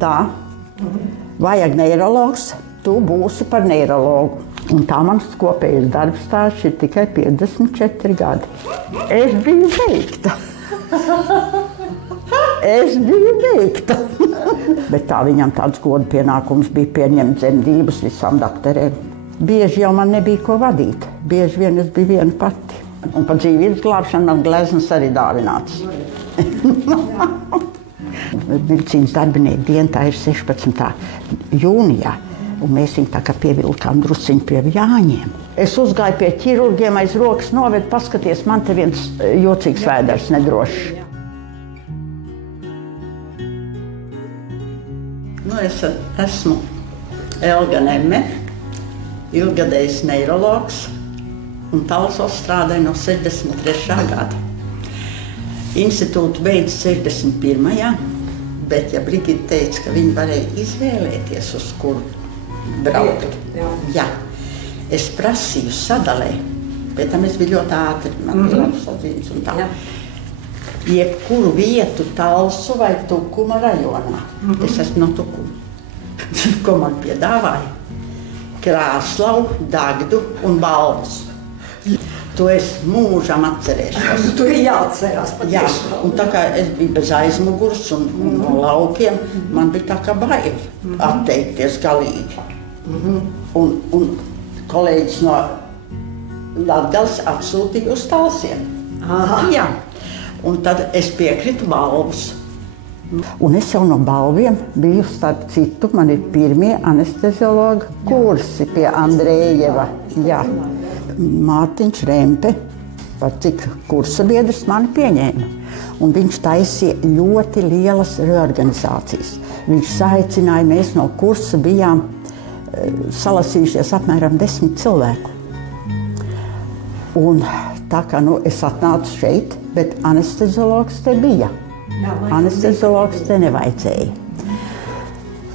Tā, vajag neirologs, tu būsi par neirologu. Un tā mans kopējais darbs stāsts ir tikai 54 gadi. Es biju beigta. Bet tā viņam tāds goda pienākums bija pieņemt dzemdības visām doktoriem. Bieži jau man nebija ko vadīt. Bieži vien es biju viena pati. Un par dzīvības glābšanu man gleznas arī dāvināts. Medicīnas darbinieku diena tā ir 16. jūnijā. Un mēs viņu tā kā pievilkām drusciņu pie Jāņiem. Es uzgāju pie ķirurgiem aiz rokas, novedu, paskaties, man te viens jocīgs vēders nedrošs. Es esmu Elga Nemme, ilgadējs neirologs, un Talsos strādāju no 63. gada. Institūtu beidzu 61. Bet, ja Brigita teica, ka viņi varēja izvēlēties, uz kuru braukt. Jā. Es prasīju sadalē, bet tam es biju ļoti ātri, man bija labs atzīmes un tā. Jebkuru vietu Talsu vai Tukuma rajonā. Es esmu no Tukuma. Ko man piedāvāja? Krāslavu, Dagdu un Balvas. To es mūžam atcerēšos. Tu ir jāatcerās patiešām. Jā, un tā kā es biju bez aizmugurs un laukiem, man bija tā kā bail atteikties galīgi. Un kolēģis no Latgales atsūtīja uz Talsiem. Jā, un tad es piekritu Balvas. Un es jau no Balviem biju, starp citu, man ir pirmie anesteziologa kursi pie Andrējeva. Jā. Mārtiņš Rempe, par cik kursa biedrs mani pieņēma. Un viņš taisīja ļoti lielas reorganizācijas. Viņš saicināja, mēs no kursa bijām salasījušies apmēram 10 cilvēku. Un tā kā es atnācu šeit, bet anesteziologs te bija. Anesteziologs te nevajadzēja.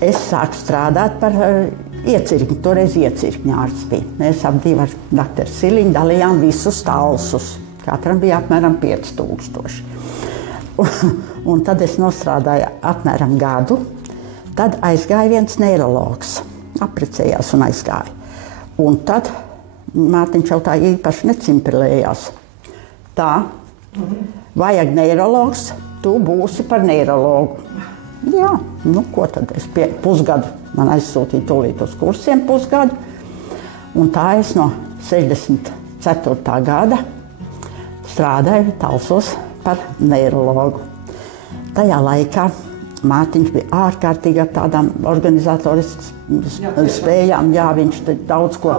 Es sāku strādāt par iecirkņu, toreiz iecirkņa ārsts bija. Mēs ap divi ar doktoru Siliņu dalījām visus Talsus. Katram bija apmēram 5000. Un tad es nostrādāju apmēram gadu. Tad aizgāja viens neirologs. Apprecējās un aizgāja. Un tad Mārtiņš jau tā īpaši necimprilējās. Tā, vajag neirologs, tu būsi par neirologu. Jā, ko tad es pusgadu. Man aizsūtīja tūlīt uz kursiem pusgadu, un tā es no 64. gada strādāju Talsos par neirologu. Tajā laikā Mārtiņš bija ārkārtīgi ar tādām organizatoriskas spējām, jā, viņš daudz ko,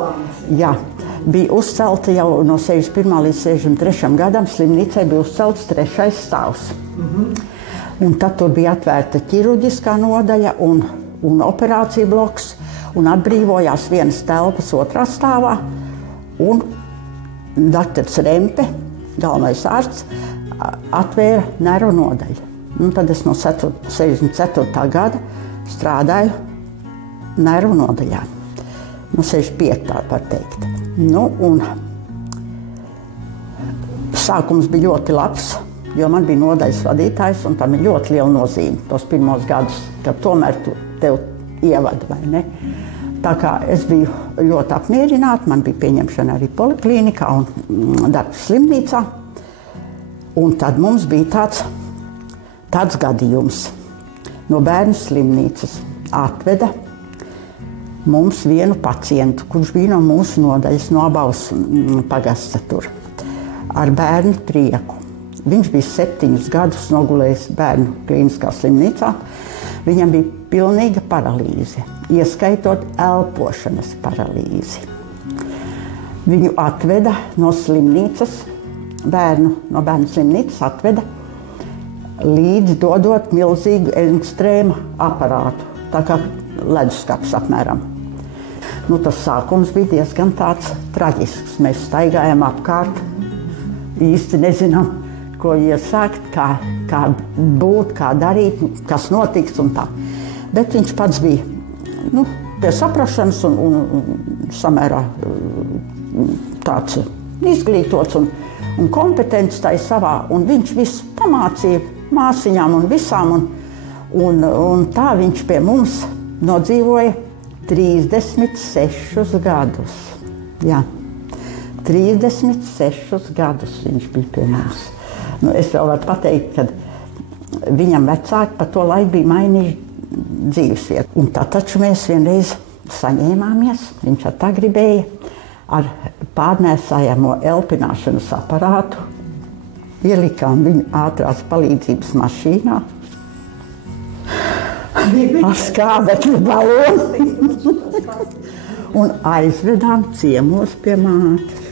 jā, bija uzcelta jau no 61. līdz 63. gadam, slimnīcai bija uzcelts 3. stāvs. Un tad tur bija atvērta ķirurģiskā nodaļa un operācija bloks, un atbrīvojās vienas telpas 2. stāvā, un doktors Rempe, galvenais ārsts, atvēra nervu nodaļu. Un tad es no 64. gada strādāju nervu nodaļā. No 65. var teikt. Un sākums bija ļoti labs, jo man bija nodaļas vadītājs, un tam ir ļoti liela nozīme tos pirmos gadus, ka tomēr tev ievada, vai ne? Tā kā es biju ļoti apmierināta, man bija pieņemšana arī poliklīnikā un darbs slimnīcā. Un tad mums bija tāds gadījums. No bērnu slimnīcas atveda mums vienu pacientu, kurš bija no mūsu nodaļas, no Abavas pagasta tur, ar bērnu prieku. Viņš bija 7 gadus nogulējis bērnu klīniskā slimnīcā. Viņam bija pilnīga paralīze, ieskaitot elpošanas paralīzi. Viņu atveda no slimnīcas, no bērnu slimnīcas atveda līdz dodot milzīgu ekstrēmu aparātu, tā kā leduskapis apmēram. Tas sākums bija diezgan tāds traģisks. Mēs staigājam apkārt, īsti nezinām, ko iesākt, kā būt, kā darīt, kas notiks un tā. Bet viņš pats bija pie saprašanas un samērā tāds izglītots un kompetents tai savā, un viņš visu pamācīja māsiņām un visām, Un tā viņš pie mums nodzīvoja 36 gadus. Jā, 36 gadus viņš bija pie mums. Nu, es vēl varu pateikt, ka viņam vecāki pa to laiku bija mainījuši dzīvesvietu. Un tā taču mēs vienreiz saņēmāmies, viņš tā gribēja, ar pārnēsājamo elpināšanas aparātu, ielikām viņu ātrās palīdzības mašīnā, ar skābekļa balonu un aizvedām ciemos pie mātes.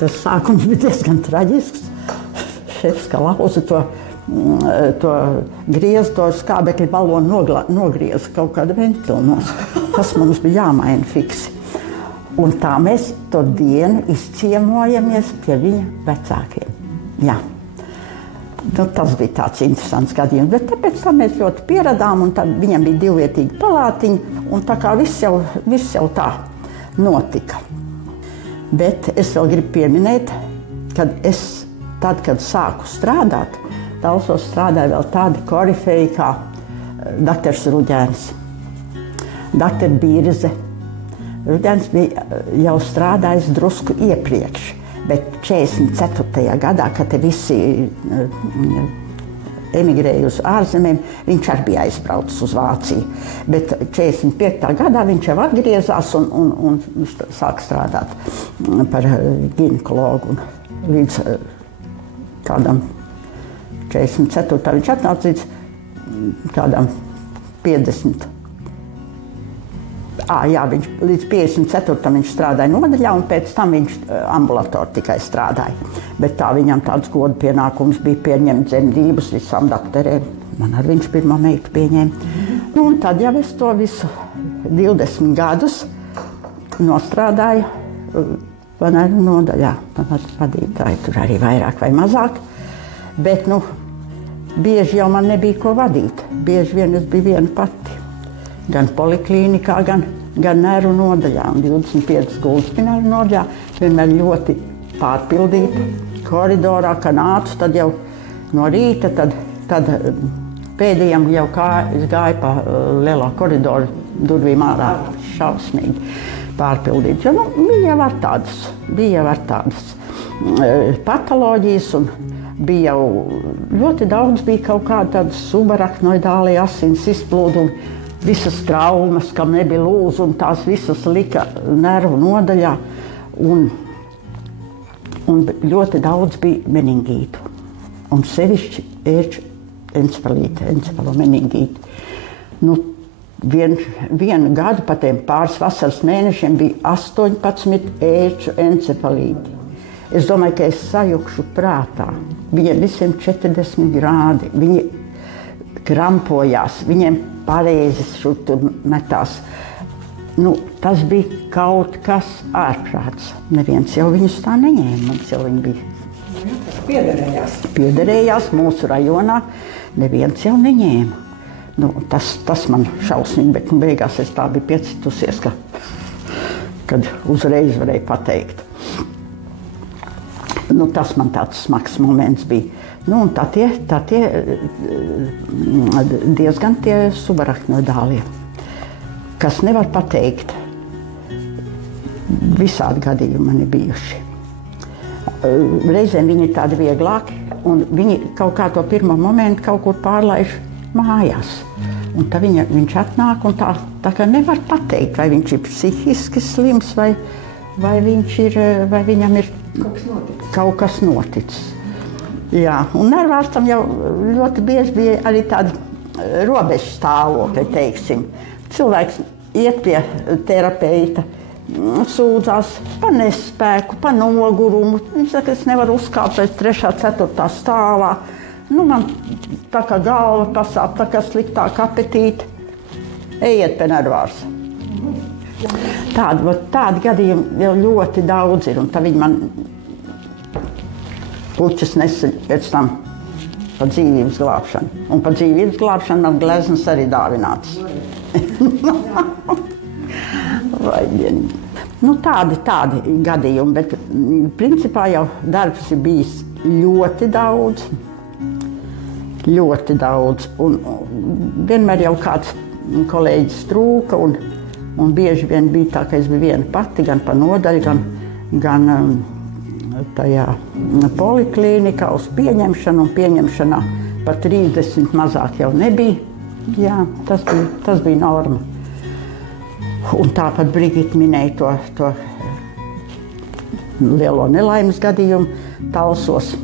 Tas sākums bija diezgan traģisks. Šefs, ka lauza to griez, to skābekļa balonu nogrieza kaut kādu ventilu. Tas mums bija jāmaina fiksi. Un tā mēs to dienu izciemojamies pie viņa vecākiem. Jā. Nu, tas bija tāds interesants gadījums, bet tāpēc tā mēs ļoti pieradām, un tad viņam bija divvietīga palātiņa, un tā kā viss jau tā notika. Bet es vēl gribu pieminēt, kad kad sāku strādāt, Talsos strādāja vēl tādi korifeji kā doktors Ruģēns, doktor Bīrze. Ruģēns bija jau strādājis drusku iepriekš, bet 44. gadā, kad te visi emigrēja uz ārzemēm, viņš arī bija aizbraucis uz Vāciju. Bet 45. gadā viņš jau atgriezās un sāk strādāt par ginekologu. Līdz kādam 44. viņš atnāca līdz kādam 50. Viņš līdz 54. viņš strādāja nodaļā, un pēc tam viņš ambulatori tikai strādāja. Bet tā viņam tāds goda pienākums bija pieņemt dzemdības visām doktorēm. Man ar viņš pirmā meitu pieņēma. Nu, un tad jau es to visu 20 gadus nostrādāju nodaļā. Vadītāji tur arī vairāk vai mazāk. Bet, bieži jau man nebija ko vadīt. Bieži vien es biju viena pati. Gan poliklīnikā, gan nervu nodaļā. Un 25 gultas bija nervu nodaļā. Vienmēr ļoti pārpildīta. Koridorā, kad nācu, tad jau no rīta, tad pēdējiem jau gāja pa lielā koridoru durvīm ārā. Šausmīgi pārpildīt. Jo, bija jau ar tādas patoloģijas, un bija jau ļoti daudz, bija kaut kāda tāda subaraknoidālija asins izplūda un visas traumas, kam nebija lūzu, un tās visas lika nervu nodaļā. Un ļoti daudz bija meningītu, un sevišķi ērču encefalomeningīti. Vienu gadu pa tiem pāris vasaras mēnešiem bija 18 ērču encefalīti. Es domāju, ka es sajukšu prātā. Viņiem visiem 40 grādi, viņi krampojās, viņiem pareizes šur tur metās. Tas bija kaut kas ārprāts. Neviens jau viņus tā neņēma, mums jau viņi bija. Piederējās mūsu rajonā, neviens jau neņēma. Tas man šausmīgi, bet beigās es tā biju piecitusies, kad uzreiz varēju pateikt. Tas man tāds smags moments bija. Un tā tie diezgan tie subaraknoidālie, kas nevar pateikt. Visādi gadījumi man ir bijuši. Reizēm viņi ir tādi vieglāki, un viņi kaut kā to pirmo momentu kaut kur pārlaiž mājās. Un tad viņš atnāk, un tā kā nevar pateikt, vai viņš ir psihiski slims, vai viņam ir kaut kas noticis. Jā, un nervārstam jau ļoti bieži bija arī tāda robežu stāvokļa, teiksim. Cilvēks iet pie terapeita, sūdzās par nespēku, par nogurumu. Viņš saka, es nevaru uzkāpt aiz 3., 4. stāvā. Man tā kā galva pasāp, tā kā sliktāk apetīte. Ejiet pie nervārsa. Tādi gadījumi jau ļoti daudz ir, un tā viņi man puķis nesa pēc tam par dzīvības glābšanu. Un par dzīvības glābšanu man gleznas arī dāvināts. Tādi gadījumi, bet principā jau darbs ir bijis ļoti daudz. ļoti daudz. Un vienmēr jau kāds kolēģis trūka, un bieži vien bija tā, ka es biju viena pati, gan pa nodaļu, gan tajā poliklīnikā uz pieņemšanu, un pieņemšanā par 30 mazāk jau nebija. Jā, tas bija norma. Un tāpat Brigita minēja to lielo nelaimes gadījumu Talsos.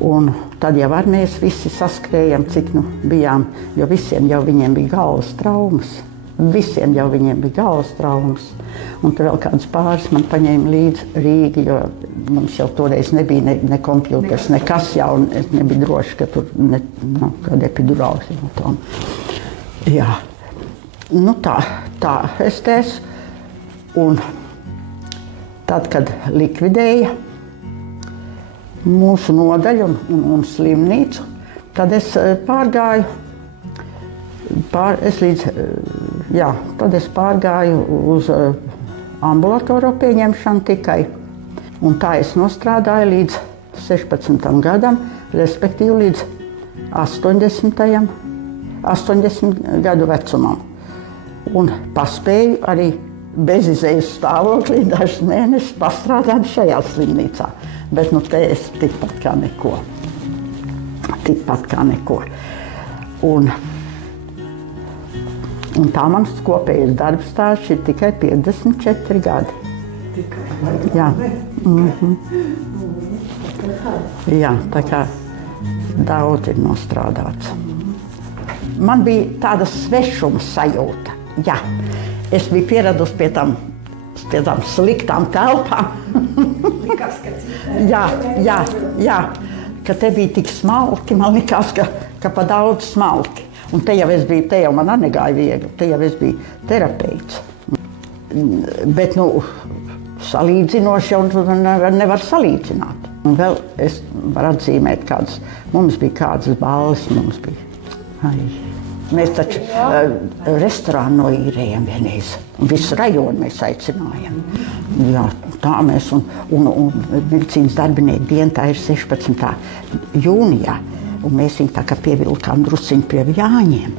Un tad jau ar mēs visi saskrējam, cik bijām, jo visiem jau viņiem bija galvas traumas. Visiem jau viņiem bija galvas traumas. Un tur vēl kāds pāris man paņēma līdzi Rīgi, jo mums jau toreiz nebija ne kompjūters, nekas jau, es nebija droši, ka tur kāda epidurāls. Jā. Tā es teicu. Un tad, kad likvidēja mūsu nodaļu un slimnīcu, tad es pārgāju, tad es pārgāju uz ambulatorisko pieņemšanu tikai. Un tā es nostrādāju līdz 16. gadam, respektīvi līdz 80 gadu vecumam. Un paspēju arī bezizējas stāvoklī dažus mēnešus pastrādāt šajā slimnīcā. Bet te es tikpat kā neko. Un tā mans kopējais darbs stāsts ir tikai 54 gadi. Jā. Jā, tā kā daudz ir nostrādāts. Man bija tāda svešuma sajūta. Jā, es biju pieradusi pie tām sliktām telpām. Jā, ka te bija tik smalki, man likās, ka pa daudz smalki. Un te jau man negāja viegli, te jau es biju terapeits. Bet, salīdzinoši jau nevar salīdzināt. Un vēl es varu atzīmēt mums bija kādas balles, mums bija. Mēs taču restorānu noīrējam vienreiz, un visu rajonu mēs aicinājam. Jā, tā mēs, un medicīnas darbinieku diena, tā ir 16. jūnijā, un mēs viņu tā kā pievilkām drusciņu pie Jāņiem.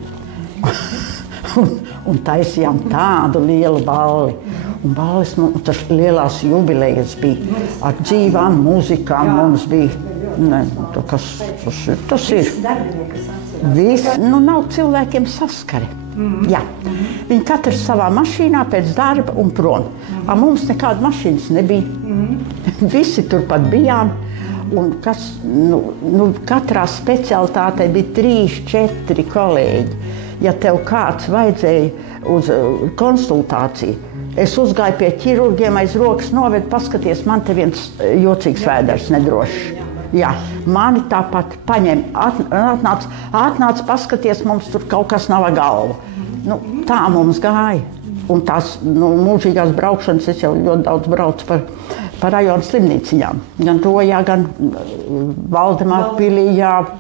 Un taisījām tādu lielu balli. Un balles, tas lielās jubilejas bija ar dzīvām mūzikām, mums bija, tas ir. Nav cilvēkiem saskari. Jā. Viņi katrs savā mašīnā pēc darba un prom. Mums nekāda mašīnas nebija. Visi turpat bijām. Un katrā specialitātei bija 3-4 kolēģi. Ja tev kāds vajadzēja uz konsultāciju, es uzgāju pie ķirurgiem, aiz rokas novedu, paskaties, man te viens jocīgs vēders nedrošs. Jā, mani tāpat paņem, atnāc, paskaties, mums tur kaut kas nav galva. Tā mums gāja. Un tās mūžīgās braukšanas, es jau ļoti daudz braucu par rajonu slimnīciņām. Gan Rojā, gan Valdemāra pilī,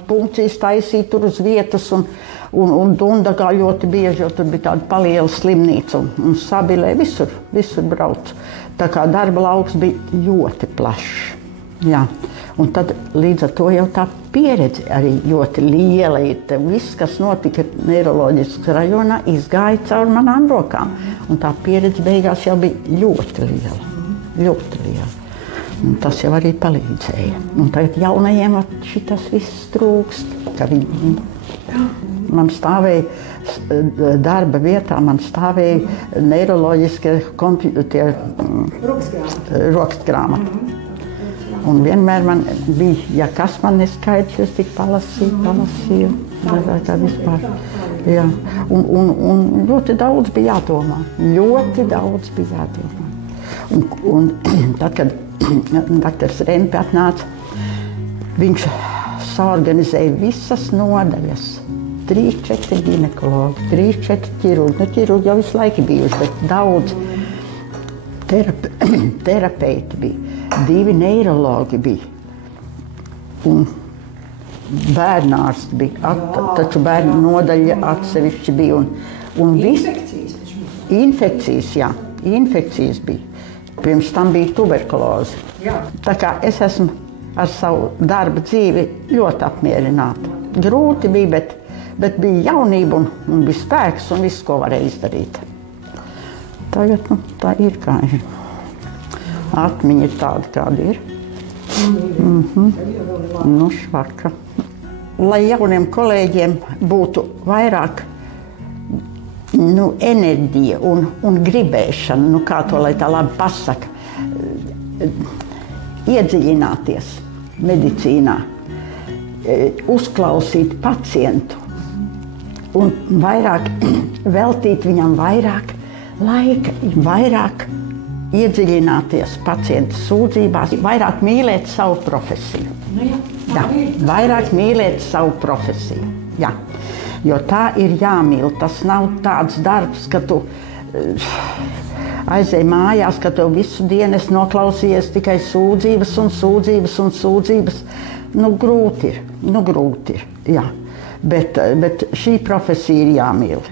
punkcijas taisīt tur uz vietas un Dundagā ļoti bieži, jo tur bija tāda paliela slimnīca un Sabilē, visur braucu. Tā kā darba lauks bija ļoti plašs. Jā. Un tad līdz ar to jau tā pieredze arī ļoti liela ir. Viss, kas notika neiroloģiskas rajonā, izgāja caur manām rokām. Un tā pieredze beigās jau bija ļoti liela. Ļoti liela. Un tas jau arī palīdzēja. Un tagad jaunajiem šitas viss trūkst. Man stāvēja darba vietā, man stāvēja neiroloģiskie rokasgrāmati. Un vienmēr man bija, ja kas man neskaidrs, es tik palasīju, kā vispār. Jā. Un ļoti daudz bija jādomā. Un tad, kad doktors Rempe atnāca, viņš saorganizēja visas nodaļas. 3-4 ginekologi, 3-4 ķirurgi. Ķirurgi jau visu laiku bijuši, bet daudz terapeiti bija. 2 neirologi bija, un bērnārsti bija, taču bērnu nodaļa atsevišķi bija. Infekcijas bija. Pirms tam bija tuberkuloze. Tā kā es esmu ar savu darba dzīvi ļoti apmierināta. grūti bija, bet bija jaunība un bija spēks un viss, ko varēja izdarīt. Tagad tā ir, kā ir. Atmiņa ir tāda, kāda ir. Švaka. Lai jauniem kolēģiem būtu vairāk enerģija un gribēšana, kā to, lai tā labi pasaka, iedziļināties medicīnā, uzklausīt pacientu un vairāk veltīt viņam vairāk laika, vairāk iedziļināties pacienta sūdzībās, vairāk mīlēt savu profesiju. Vairāk mīlēt savu profesiju. Jā. Jo tā ir jāmīl. Tas nav tāds darbs, ka tu aizej mājās, ka tu visu dienu esi noklausījies tikai sūdzības un sūdzības un sūdzības. Grūti ir. Jā. Bet šī profesija ir jāmīl.